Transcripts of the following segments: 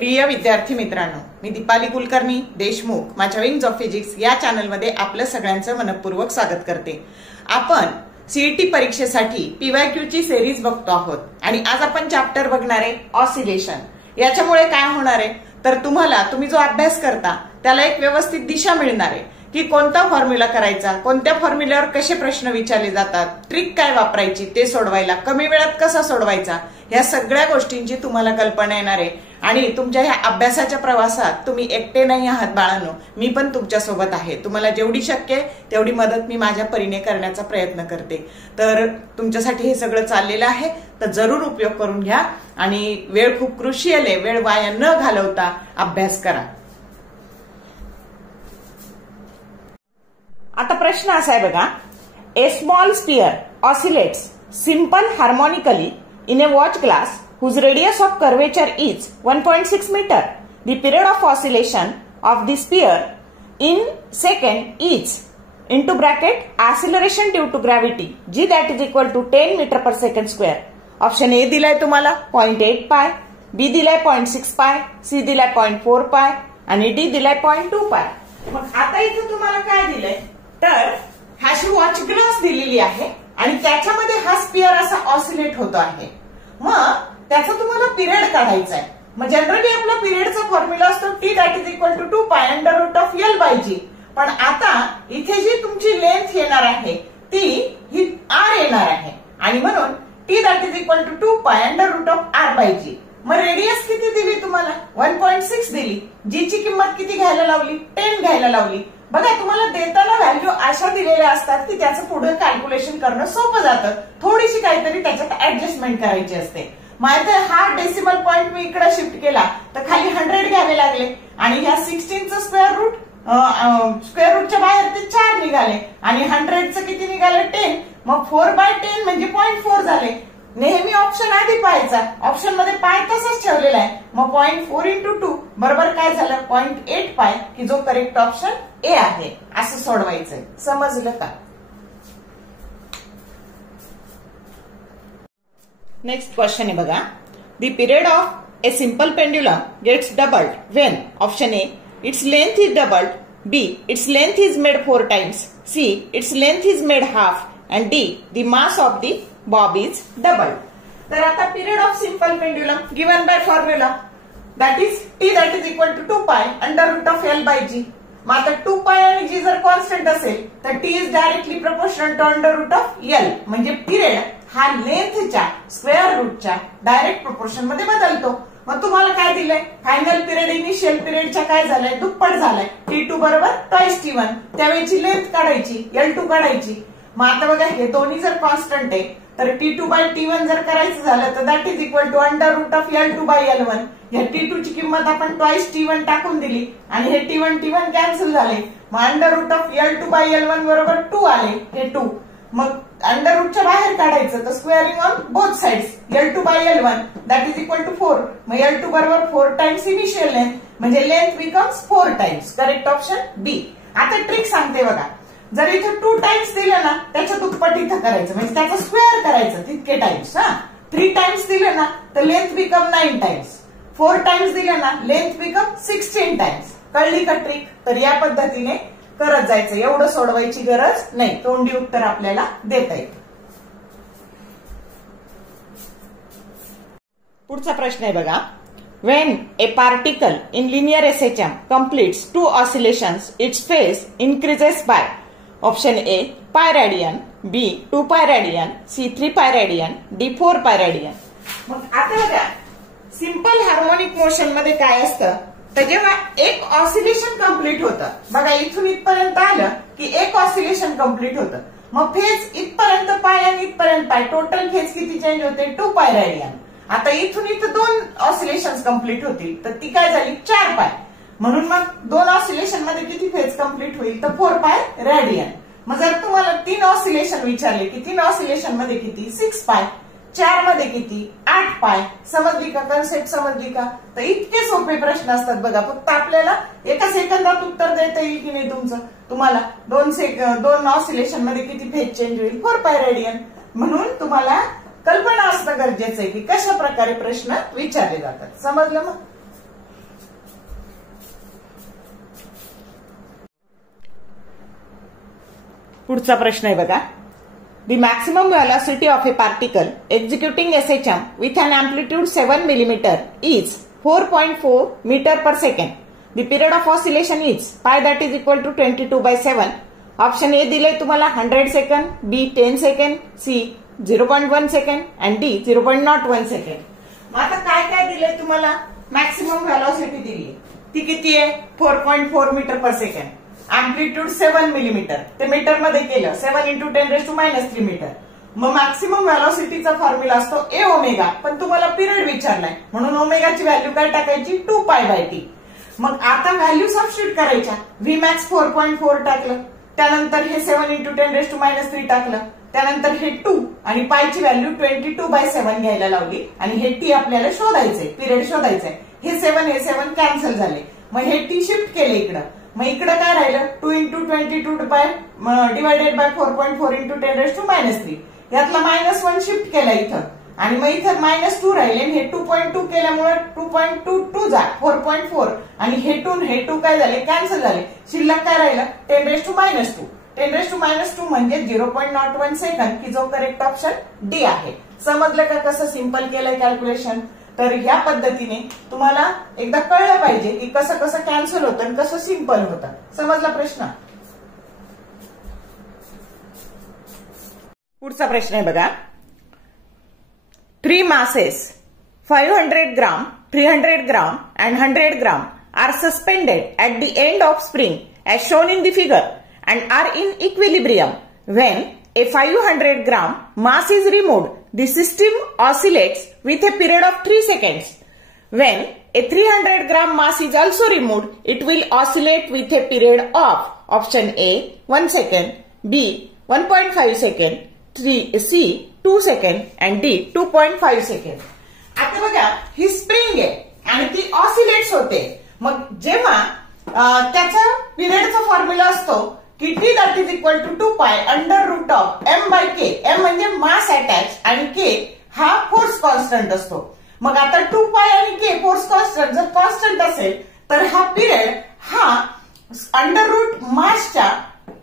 प्रिय विद्यार्थी मित्रांनो, मी दीपाली कुलकर्णी देशमुख माझ्या विंग्स ऑफ फिजिक्स या चॅनलमध्ये आपलं सगळ्यांचं मनपूर्वक स्वागत करते। आपण सीईटी परीक्षेसाठी पीवायक्यू ची सिरीज बघतो आहोत आणि आज आपण चॅप्टर बघणार आहे ऑसिलेशन। याच्यामुळे काय होणार आहे तर तुम्ही जो अभ्यास करता त्याला एक व्यवस्थित दिशा मिळणार आहे की कोणता फॉर्म्युला करायचा, कोणत्या फॉर्म्युल्यावर कसे प्रश्न विचारले जातात, ट्रिक काय वापरायची ते सोडवायला, कमी वेळात कसा सोडवायचा, या सगळ्या गोष्टींची तुम्हाला कल्पना येणार आहे। आणि तुमच्या ह्या अभ्यासाच्या प्रवासात तुम्ही एकटे नाही आहात बाळांनो, मी पण तुमच्या सोबत आहे। तुम्हाला जेवढी शक्य आहे तेवढी मदत मी माझ्या परीने करण्याचा प्रयत्न करते। तर तुमच्यासाठी हे सगळं चाललेलं आहे, तर जरूर उपयोग करून घ्या आणि वेळ खूप क्रुशियल आहे, वेळ वाया न घालवता अभ्यास करा। आता प्रश्न असा आहे बघा, a small sphere oscillates simple harmonically in a watch glass whose radius of curvature is 1.6 meter. The period of oscillation of the sphere in second is into bracket acceleration due to gravity g that is equal to 10 meter per second square. Option A दिलाय तुम्हाला 0.8 पाय, बी दिलाय 0.6 पाय, C दिलाय 0.4 पाय आणि D दिलाय 0.2 पाय। मग आता इथे तुम्हाला काय दिलंय तर हाशी वॉच ग्लास दिलेली आहे आणि त्याच्यामध्ये हा स्फिअर असा ऑसिलेट होतो आहे। मग त्याचा तुम्हाला पिरियड काढायचा आहे। मग जनरली आपला पिरियडचा फॉर्म्युला असतो T that is equal to 2 pi under root of L by g. पण आता इथे जी तुमची लेंथ येणार आहे ती ही आर येणार आहे आणि म्हणून T that is equal to 2 pi under root of R by g. मग रेडियस किती दिली तुम्हाला 1.6 दिली, जी ची किंमत किती घ्यायला लावली 10 घ्यायला लावली। बघा तुम्हाला देताना व्हॅल्यू अशा दिलेल्या असतात की त्याचं पुढे कॅल्क्युलेशन करणं सोपं जातं, थोडीशी काहीतरी त्याच्यात ऍडजस्टमेंट करायची असते। माहिती हा डेसिमल पॉइंट मी इकडे शिफ्ट केला तर खाली 100 घ्यावे लागले आणि ह्या 16चं स्क्वेअर रूटच्या बाहेर ते 4 निघाले आणि 100चं किती निघाले 10। मग 4/10 म्हणजे 0.4 झाले। नेहमी ऑप्शन आधी पाहायचा, ऑप्शन मध्ये पाय तसंच ठेवलेला आहे। मग 0.4 into 2 बरोबर काय झालं 0.8 पाय, की जो करेक्ट ऑप्शन ए आहे। असं सोडवायचंय, समजलं का? नेक्स्ट क्वेश्चन आहे बघा, the period of a simple pendulum gets doubled when option A its length is doubled, B its length is made 4 times, C its length is made half and D the mass of the bob is doubled. तर आता period of simple pendulum given by formula that is T that is equal to 2 pi under root of L by G. मग आता 2 pi आणि G जर constant असेल तर T is directly proportional to under root of L, म्हणजे period हा लेंथच्या square रूटच्या direct proportion मध्ये बदलतो। मग तुम्हाला काय दिलंय फायनल पिरियड इनिशियल पिरियडच्या काय झालंय दुप्पट झालाय, T2 बरोबर ट्वाइस T1, त्यावेळेची लेंथ काढायची L2 काढायची। मग आता बघा हे दोन्ही जर कॉन्स्टंट आहे तर T2 बाय T1 जर करायचं झालं तर that is equal to under root of L2 by L1। या T2 ची किंमत आपण ट्वाइस T1 टाकून दिली आणि हे T1 कॅन्सल झाले। मग under root of L2 by L1 बरोबर 2 आले, हे 2। मग अंडर रूटच्या बाहेर काढायचं तर squaring on both sides L2 by L1 that is equal to 4। मग L2 बरोबर 4 टाइम्स इनिशियल लेंथ, म्हणजे length becomes 4 times, correct option B. आता ट्रिक सांगते बघा, जर इथे 2 टाइम्स दिलं ना त्याच्या दुप्पट इथं करायचं, म्हणजे त्याचं स्क्वेअर करायचं तितके टाइम्स। 3 टाइम्स दिलं ना तर लेंथ बिकम 9 टाइम्स, 4 टाइम्स दिलं ना लेंथ बिकम 16 टाइम्स। कळली का ट्रिक? तर या पद्धतीने करत जायचं, एवढं सोडवायची गरज नाही, तोंडी उत्तर आपल्याला देता येईल। पुढचा प्रश्न आहे बघा, when a particle in linear SHM completes 2 oscillations its phase increases by option A pi radian, B 2 pi radian, C 3 pi radian, D 4 pi radian. मग आता बघा सिंपल हार्मोनिक मोशन मध्ये काय असतं तर जेव्हा एक ऑसिलेशन कंप्लीट होतं, बघा इथून इथपर्यंत आलं की एक ऑसिलेशन कंप्लीट होतं, मग फेज इथपर्यंत पाय आणि इथपर्यंत पाय, टोटल फेज किती चेंज होते 2 पाय रेडियन। आता इथून इथं 2 ऑसिलेशन कंप्लीट होतील तर ती काय झाली 4 पाय, म्हणून मग 2 ऑसिलेशन मध्ये किती फेज कंप्लीट होईल तर 4 पाय रेडियन। मग जर तुम्हाला 3 ऑसिलेशन विचारले की 3 ऑसिलेशन मध्ये किती 6 पाय, 4 मध्ये किती 8 पाय। समजली का कन्सेप्ट, समजली का? तर इतके सोपे प्रश्न असतात बघा, फक्त आपल्याला एका सेकंदात उत्तर देता येईल की नाही तुमचं, तुम्हाला 2 ऑसिलेशन मध्ये किती फेज चेंज होईल 4 पाय रेडियन। म्हणून तुम्हाला कल्पना असणं गरजेचं आहे की कशा प्रकारे प्रश्न विचारले जातात, समजलं? मग पुढचा प्रश्न आहे बघा. The maximum velocity of a particle executing SHM with an amplitude 7 mm is 4.4 meter per second. The period of oscillation is pi that is equal to 22/7. Option A दिले तुम्हाला 100 सेकंड, बी 10 सेकंड, सी 0.1 सेकंड आणि D 0.01 second. मग आता काय काय दिले तुम्हाला? Maximum velocity दिली, ती किती आहे? 4.4 मीटर पर सेकंड. अँप्लिट्यूड 7 मिलीमीटर, ते मीटर मध्ये केलं 7 × 10⁻³ मीटर. मग मॅक्सिमम व्हेलॉसिटीचा फॉर्म्युला असतो ए ओमेगा, पण तुम्हाला पिरियड विचारलाय म्हणून ओमेगाची व्हॅल्यू काय टाकायची? 2π/t. मग आता व्हॅल्यू सबस्टिट्यूट करायच्या. व्ही मॅक्स 4.4 टाकलं, त्यानंतर हे 7 × 10⁻³ टाकलं, त्यानंतर हे 2 आणि पायची व्हॅल्यू 22/7 घ्यायला लावली आणि हे टी आपल्याला शोधायचंय, पिरियड शोधायचंय. हे 7 कॅन्सल झाले, मग हे टी शिफ्ट केले इकडं. मग इकडं काय राहिलं? 2 × 22 डिवायडेड बाय 4.4 × 10⁻³ यातला -1 शिफ्ट केला इथं आणि मग इथं -2 राहिले. हे 2.2 केल्यामुळे 2.22 जा 4.4 आणि हे 2 काय झाले? कॅन्सल झाले. शिल्लक काय राहिलं? 10⁻². 10⁻² म्हणजे 0.01 सेकंड, की जो करेक्ट ऑप्शन डी आहे. समजलं का कसं सिंपल केलंय कॅल्क्युलेशन? तर ह्या पद्धतीने तुम्हाला एकदा कळलं पाहिजे की कसं कसं कॅन्सल होतं आणि कसं सिंपल होतं. समजला प्रश्न? पुढचा प्रश्न आहे बघा. 3 masses 500 gram, 300 gram and 100 gram are suspended at the end of spring as shown in the figure and are in equilibrium. When a 500 gram mass is removed, the system oscillates with a period of 3 seconds. When a 300 gram mass is also removed, it will oscillate with a period of option A 1 second, B 1.5 second, C 2 second and D 2.5 second. आता बघा ही spring आहे आणि ती oscillates होते. मग जेव्हा त्याचा पिरियडचा formula असतो की T that is equal to 2π √of m/k. m म्हणजे मास अटॅच आणि k हा फोर्स कॉन्स्टंट असतो. मग आता 2π आणि k फोर्स कॉन्स्टंट जर कॉन्स्टंट असेल तर हा पिरियड हा √ मासच्या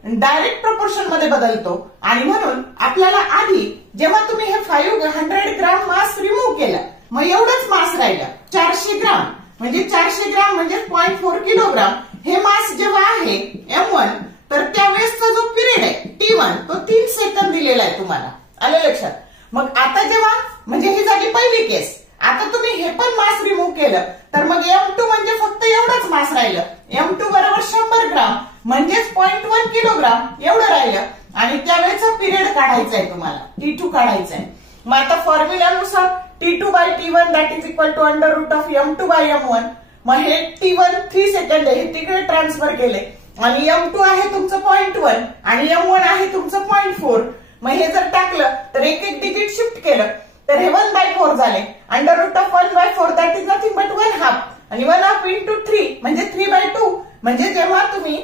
डायरेक्ट प्रपोर्शन मध्ये बदलतो आणि म्हणून आपल्याला आधी जेव्हा तुम्ही हे 500 ग्राम मास रिमूव्ह केलं, मग एवढंच मास राहिलं 400 ग्राम. म्हणजे 400 ग्राम म्हणजे 0.4 किलोग्राम. हे मास जेव्हा आहे m1, तर त्यावेळेसचा जो पिरियड आहे t1 तो 3 सेकंद दिलेला आहे तुम्हाला. आलं लक्षात? मग आता जेव्हा म्हणजे ही झाली पहिली केस. आता तुम्ही हे पण मास रिमूव्ह केलं तर मग m2 म्हणजे फक्त एवढंच मास राहिलं. m2 बरोबर 100 ग्राम म्हणजेच 0.1 किलोग्राम एवढं राहिलं आणि त्यावेळेचा पिरियड काढायचा आहे तुम्हाला, T2 काढायचा आहे. मग आता फॉर्म्युल्यानुसार T2/T1 that is equal to √of m2/m1. मग हे T1 3 सेकंड आहे, हे तिकडे ट्रान्सफर केले आणि m2 आहे तुमचं 0.1 आणि m1 आहे तुमचं 0.4. मग हे जर टाकलं तर एक एक डिजिट शिफ्ट केलं तर हे 1/4 झाले. √of 1/4 that is nothing but 1/2 आणि 1/2 × 3 म्हणजे 3/2. म्हणजे जेव्हा तुम्ही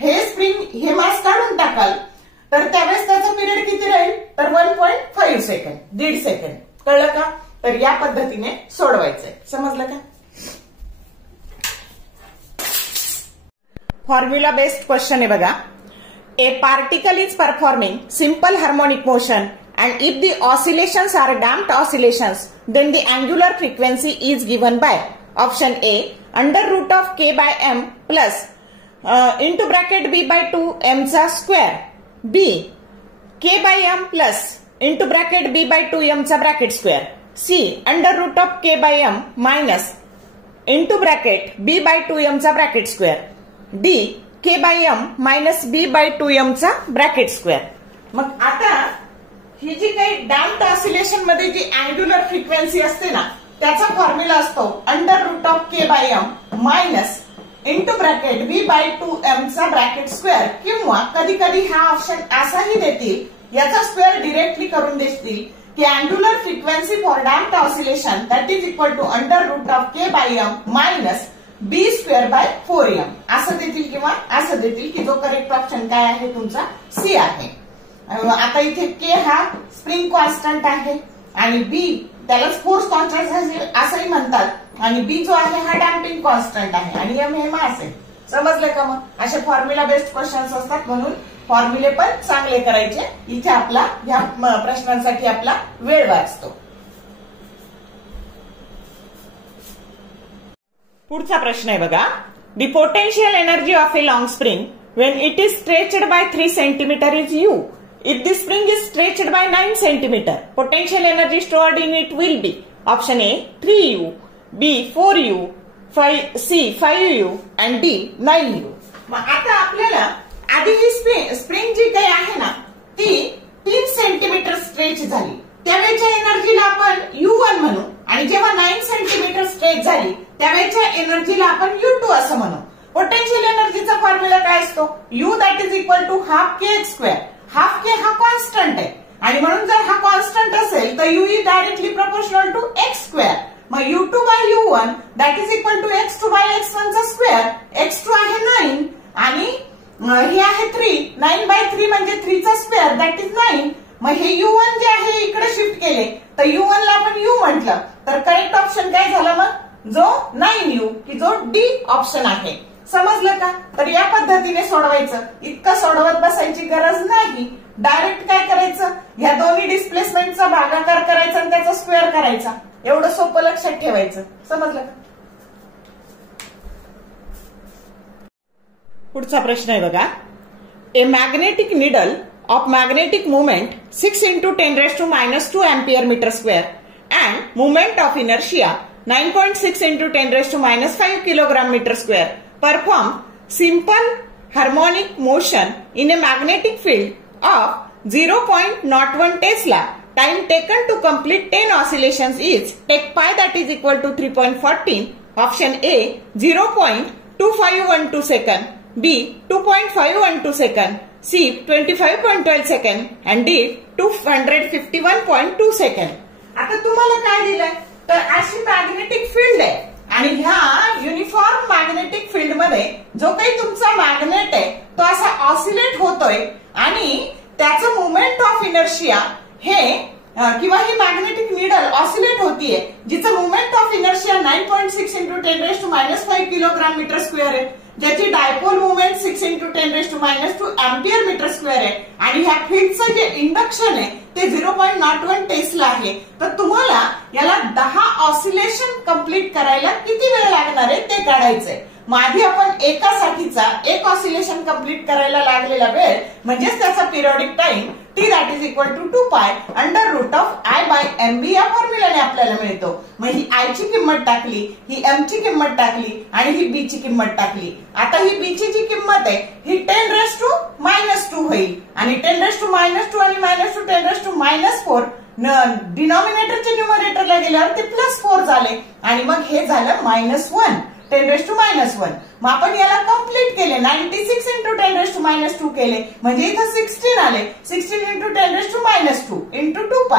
हे स्प्रिंग हे मास काढून टाकाल तर त्यावेळेस त्याचा पिरियड किती राहील? तर 1.5 सेकंड, 1.5 सेकंड. कळलं का? तर या पद्धतीने सोडवायचंय. समजलं का? फॉर्म्युला बेस्ड क्वेश्चन आहे बघा. ए particle is performing simple harmonic motion and if the oscillations are damped oscillations, then the angular frequency is given by option A √of k/m plus into bracket b/2 m चा square, B k/m plus into bracket b/2 m चा bracket square, C √of k/m minus into bracket b/2 m चा bracket square, D k/m minus b/2 m चा bracket square. मग आता ही जी काही damped oscillation मध्ये जी angular frequency असते ना त्याचा फॉर्म्युला असतो √of k/m minus into bracket b/2 m चा ब्रॅकेट स्क्वेअर. किंवा कधी कधी हा ऑप्शन असाही देतील, याचा स्क्वेअर डिरेक्टली करून देतील की angular frequency for damped oscillation that is equal to √of k/m minus b²/4m असं देतील किंवा असं देतील की जो करेक्ट ऑप्शन काय आहे तुमचा सी आहे. आता इथे के हा स्प्रिंग कॉन्स्टंट आहे आणि बी त्याला फोर्स कॉन्स्टंट असंही म्हणतात आणि बी जो आहे हा डॅम्पिंग कॉन्स्टंट आहे आणि एम हे मास आहे. समजलं का? मग असे फॉर्म्युला बेस्ड क्वेश्चन्स असतात म्हणून फॉर्म्युले पण चांगले करायचे. इथे आपला ह्या प्रश्नांसाठी आपला वेळ वाचतो. पुढचा प्रश्न आहे बघा. The potential energy of a long spring when it is stretched by 3 centimeter is U. If the spring is stretched by 9 centimeter, potential energy stored in it will be option A 3U, B 4U, C 5U and D 9U. मग आता आपल्याला आधी ही spring जी काही आहे ना ती 3 centimetre stretch झाली, त्यावेळेच्या एनर्जीला आपण U1 म्हणू आणि जेव्हा 9 सेंटीमीटर स्ट्रेच झाली त्यावेळेच्या एनर्जीला आपण U2 असं म्हणू. पोटेन्शियल एनर्जीचा फॉर्म्युला काय असतो? U that is equal to half K x square. Half K हा कॉन्स्टंट आहे आणि म्हणून जर हा कॉन्स्टंट असेल तर U is directly proportional to x square. मग U2 by U1 that is equal to x2 by x1 चा स्क्वेअर. x2 आहे 9 आणि हे आहे 3. 9 बाय 3 म्हणजे 3 चा स्क्वेअर दॅट इज 9. मग हे U1 जे आहे इकडे शिफ्ट केले तर U1 ला आपण U म्हटलं तर करेक्ट ऑप्शन काय झाला मग? जो 9U की जो डी ऑप्शन आहे. समजलं का? तर या पद्धतीने सोडवायचं. इतकं सोडवत बसायची गरज नाही. डायरेक्ट काय करायचं, ह्या दोन्ही डिस्प्लेसमेंटचा भागाकार करायचा आणि त्याचा स्क्वेअर करायचा. एवढं सोपं लक्षात ठेवायचं. समजलं का? पुढचा प्रश्न आहे बघा. A magnetic needle of magnetic movement 6 into 10⁻² ampere meter square and movement of inertia 9.6 into 10⁻5 kilogram meter square perform simple harmonic motion in a magnetic field of 0.01 Tesla. Time taken to complete 10 oscillations is take pi that is equal to 3.14. Option A 0.2512 second, B 2.512 second, C 25.12 second and D 251.2 second. आता तुम्हाला काय दिलंय तर अशी magnetic field आहे आणि ह्या uniform magnetic field मध्ये जो काही तुमचा मॅग्नेट आहे तो असा ऑसिलेट होतोय आणि त्याचं मुवमेंट ऑफ इनर्शिया हे किंवा ही मॅग्नेटिक निडल ऑसिलेट होतीये जिचं movement of inertia 9.6 into 10⁻5 kilogram metre square आहे, ज्याची dipole movement 6 into 10⁻2 ampere metre square आहे आणि ह्या फील्डचं जे इंडक्शन आहे ते 0.01 टेस्ला आहे. तर तुम्हाला याला 10 ऑसिलेशन कंप्लीट करायला किती वेळ लागणार आहे ते काढायचंय. मग आधी आपण एकासाठीचा एक ऑसिलेशन कंप्लीट करायला लागलेला वेळ म्हणजेच त्याचा periodic time T that is equal to 2π √I/mb या फॉर्म्युलाने आपल्याला मिळतो. मग ही I ची किंमत टाकली, ही M ची किंमत टाकली आणि ही B ची किंमत टाकली. आता ही B ची जी किंमत आहे ही 10⁻² होईल आणि 10⁻² आणि -2 10⁻4 डिनॉमिनेटरच्या न्यूमरेटरला गेल्यावर ते +4 झाले आणि मग हे झालं -1 10⁻1. मग आपण याला कंप्लीट केले 96 into 10⁻2 केले म्हणजे इथं 16 आले. 16 into 10⁻2 into 2π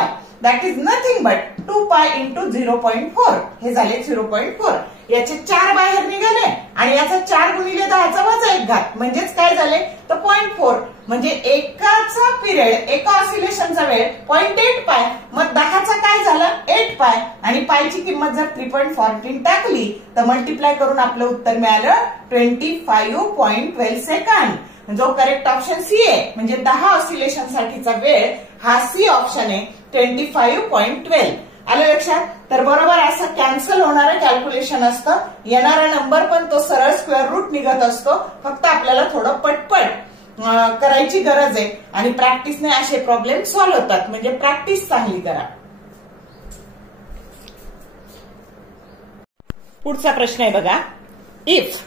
that is nothing but 2π into 0.4 हे झाले 0.4. याचे 4 बाहेर निघाले आणि याचा 4 गुणिले 10चा वजा 1 घात म्हणजेच काय झाले तर 0.4 म्हणजे एकाचा पिरियड एका ऑसिलेशनचा वेळ 0.8π. मग 10चा काय झाला 8π आणि पायची किंमत जर 3.14 टाकली तर मल्टिप्लाय करून आपलं उत्तर मिळालं 25.12 सेकंड. जो करेक्ट ऑप्शन सी आहे म्हणजे 10 ऑसिलेशन साठीचा वेळ हा सी ऑप्शन आहे 25.12. आलं लक्षात? तर बरोबर असं कॅन्सल होणारं कॅल्क्युलेशन असतं. येणारा नंबर पण तो सरळ स्क्वेअर रूट निघत असतो. फक्त आपल्याला थोडं पटपट करायची गरज आहे आणि प्रॅक्टिसने असे प्रॉब्लेम सॉल्व्ह होतात. म्हणजे प्रॅक्टिस चांगली करा. पुढचा प्रश्न आहे बघा. If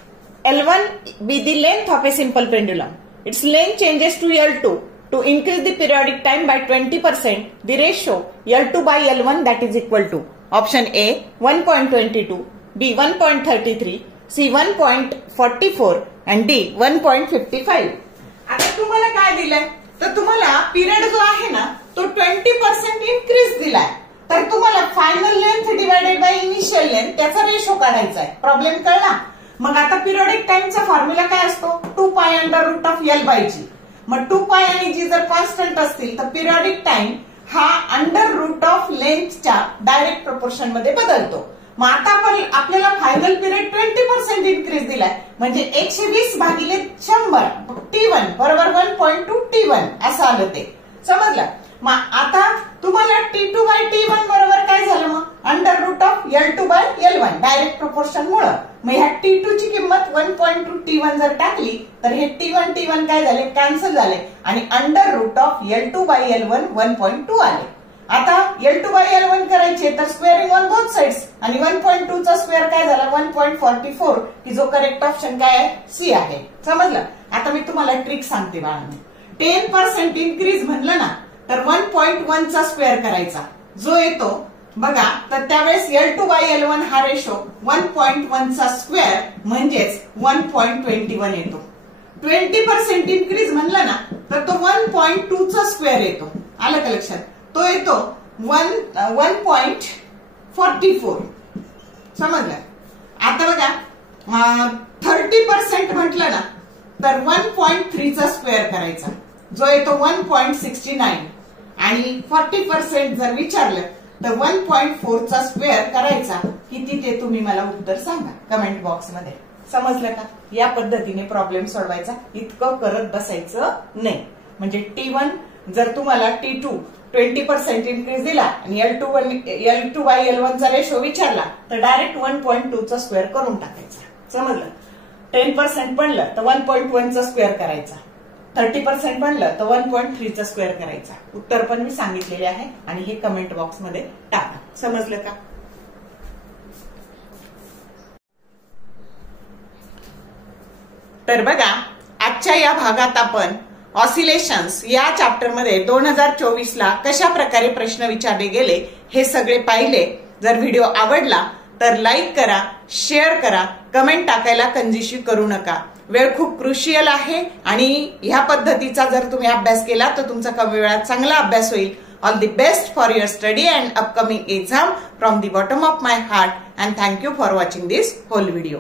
L1 be the length of a simple pendulum, its length changes to L2 to increase the periodic time by 20%, the ratio L2 by L1 that is equal to option A 1.22, B 1.33, C 1.44 and D 1.55. आता तुम्हाला काय दिलंय तर तुम्हाला period जो आहे ना तो 20% इन्क्रीज दिलाय. तर तुम्हाला final length divided by initial length त्याचा रेशो काढायचा आहे. प्रॉब्लेम कळला? मग आता पिरियडिक टाइमचा फॉर्म्युला काय असतो 2π √L/G. मग 2π आणि G जर कॉन्स्टंट असतील तर पिरियडिक टाइम हा √लेंथच्या डायरेक्ट प्रोपोर्शन मध्ये बदलतो. मग आता पण आपल्याला फायनल पिरियड 20% इन्क्रीज दिलाय, म्हणजे 120 भागिले 100 T1 बरोबर 1.2 T1 असं आलं ते. समजलं? मग आता तुम्हाला T2 बाय T1 बरोबर काय झालं मग under root of L2 by L1 direct proportion मुळे. मग ह्या T2 ची किंमत 1.2 T1 जर टाकली तर हे T1 काय झाले कॅन्सल झाले आणि under root of L2 by L1 1.2 आले. आता L2 बाय L1 करायचे तर स्क्वेअरिंग ऑन बोथ साइड्स आणि 1.2 चा स्क्वेअर काय झाला 1.44 की जो करेक्ट ऑप्शन काय आहे सी आहे. समजलं? आता मी तुम्हाला ट्रिक सांगते बाळांनो. 10% इन्क्रीज म्हणलं ना तर 1.1 चा स्क्वेअर करायचा जो येतो बघा, तर त्यावेळेस L2 बाय L1 हा रेशो 1.1 चा स्क्वेअर म्हणजेच 1.21 येतो. 20% इन्क्रीज म्हणलं ना तर तो 1.2 चा स्क्वेअर येतो. आलं का लक्षात? तो येतो 1.44. समजलं? आता बघा 30% म्हटलं ना तर 1.3 चा स्क्वेअर करायचा जो येतो 1.69 आणि 40% जर विचारलं तर 1.4 चा स्क्वेअर करायचा. किती ते तुम्ही मला उत्तर सांगा कमेंट बॉक्स मध्ये. समजलं का? या पद्धतीने प्रॉब्लेम सोडवायचा, इतकं करत बसायचं नाही. म्हणजे T1 जर तुम्हाला T2 20% इन्क्रीज दिला आणि L2 बाय L1 चा रेशो विचारला तर डायरेक्ट 1.2 चा स्क्वेअर करून टाकायचा. समजलं? 10% बनलं तर 1.1 चा स्क्वेअर करायचा, 30% बनलं तर 1.3 चा स्क्वेअर करायचा. उत्तर पण मी सांगितलेले आहे आणि हे कमेंट बॉक्स मध्ये टाका. समजलं का? तर बघा आजच्या या भागात आपण ऑसिलेशन्स या चॅप्टर मध्ये 2024 ला कशा प्रकारे प्रश्न विचारले गेले हे सगळे पाहिले. जर व्हिडिओ आवडला तर लाईक करा, शेअर करा, कमेंट टाकायला कंजूसी करू नका. वेळ खूप क्रुशियल आहे आणि ह्या पद्धतीचा जर तुम्ही अभ्यास केला तर तुमचा कमी वेळात चांगला अभ्यास होईल. All the best for your study and upcoming exam from the bottom of my heart and thank you for watching this whole video.